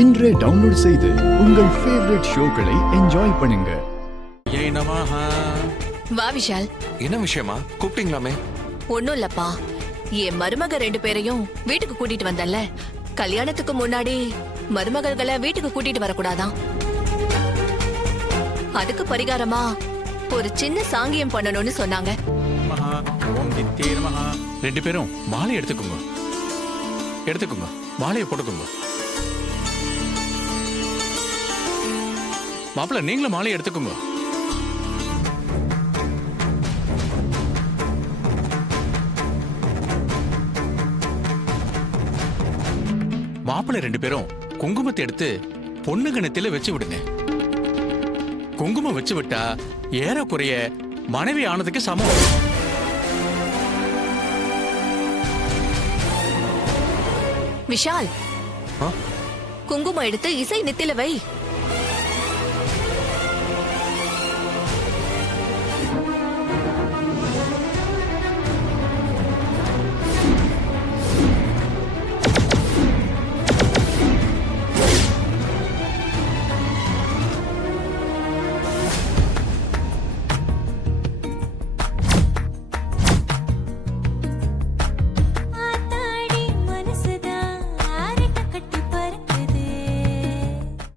இன்றே டவுன்லோட் செய்து உங்கள் ஃபேவரட் ஷோக்களை என்ஜாய் பண்ணுங்க. ஏய் நமஹ. வா விஷால். என்ன விஷயமா கூப்பிட்டீங்களாமே? ஒண்ணும் இல்லப்பா, என் மருமக 2 பேரையும் வீட்டுக்கு கூட்டிட்டு வந்தல்ல, கல்யாணத்துக்கு முன்னாடி மருமகள்களை வீட்டுக்கு கூட்டிட்டு வரக்கூடாதான். அதுக்கு பரிகாரமா ஒரு சின்ன சாங்கியம் பண்ணணும்னு சொன்னாங்க. நமஹ ஓம் நித்யே நமஹ. 2 பேரும் மாலை எடுத்துக்கோங்க. மாலையை போட்டுக்கோங்க. மாப்பிள்ள நீங்களும் மாலையை எடுத்துக்கோங்க. மாப்பிள்ளை 2 பேரும் குங்குமத்தை எடுத்து பொண்ணு கணத்தில வச்சு விடுங்க. குங்குமம் வச்சு விட்டா ஏறக்குறைய மனைவி ஆனதுக்கு சமம். விஷால், குங்குமம் எடுத்து இசை நெத்தில வை.